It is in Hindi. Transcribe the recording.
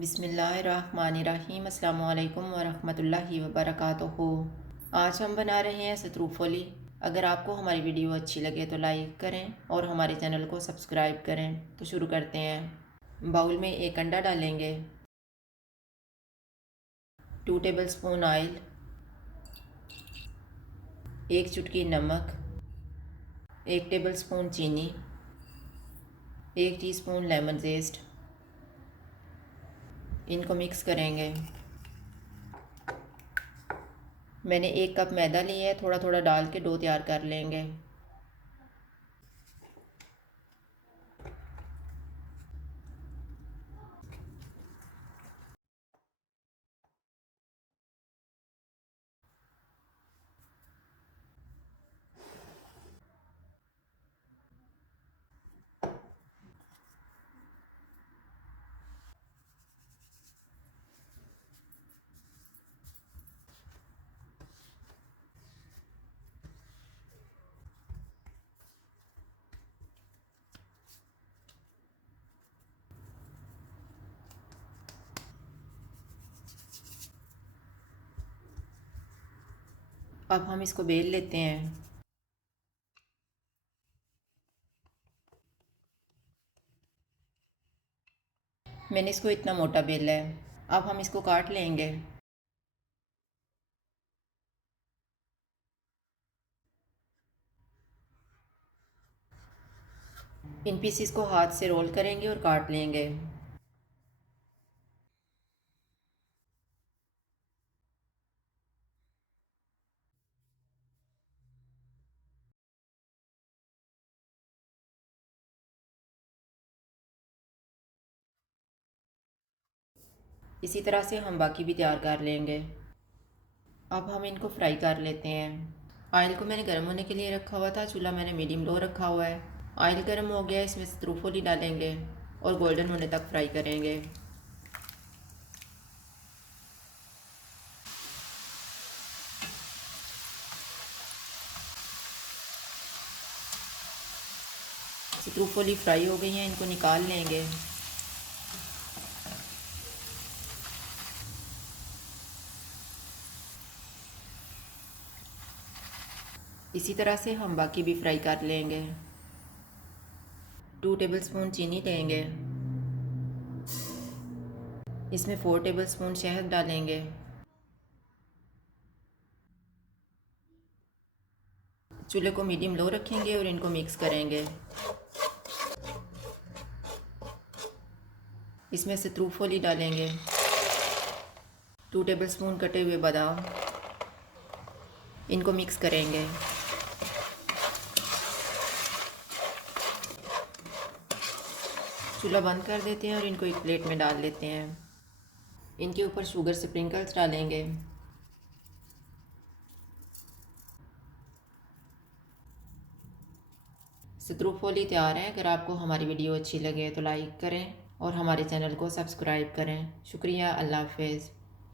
बिस्मिल्लाहिर्रहमानिर्रहीम। अस्सलामु अलैकुम वरहमतुल्लाहि वबरकातुहू। आज हम बना रहे हैं सतरूफोली। अगर आपको हमारी वीडियो अच्छी लगे तो लाइक करें और हमारे चैनल को सब्सक्राइब करें। तो शुरू करते हैं। बाउल में एक अंडा डालेंगे, 2 टेबलस्पून ऑयल, 1 चुटकी नमक, 1 टेबलस्पून चीनी, 1 टीस्पून लेमन ज़ेस्ट। इनको मिक्स करेंगे। मैंने 1 कप मैदा लिया है, थोड़ा थोड़ा डाल के डो तैयार कर लेंगे। अब हम इसको बेल लेते हैं। मैंने इसको इतना मोटा बेला है। अब हम इसको काट लेंगे। इन पीसीस को हाथ से रोल करेंगे और काट लेंगे। इसी तरह से हम बाकी भी तैयार कर लेंगे। अब हम इनको फ्राई कर लेते हैं। ऑयल को मैंने गर्म होने के लिए रखा हुआ था। चूल्हा मैंने मीडियम लो रखा हुआ है। ऑयल गर्म हो गया, इसमें सतरूफोली डालेंगे और गोल्डन होने तक फ्राई करेंगे। सतरूफोली फ्राई हो गई हैं, इनको निकाल लेंगे। इसी तरह से हम बाकी भी फ्राई कर लेंगे। 2 टेबलस्पून चीनी लेंगे, इसमें 4 टेबलस्पून शहद डालेंगे। चूल्हे को मीडियम लो रखेंगे और इनको मिक्स करेंगे। इसमें सतरूफोली डालेंगे, 2 टेबलस्पून कटे हुए बादाम। इनको मिक्स करेंगे। चूल्हा बंद कर देते हैं और इनको एक प्लेट में डाल लेते हैं। इनके ऊपर शुगर स्प्रिंकल्स डालेंगे। सतरूफोली तैयार है। अगर आपको हमारी वीडियो अच्छी लगे तो लाइक करें और हमारे चैनल को सब्सक्राइब करें। शुक्रिया। अल्लाह हाफ़िज़।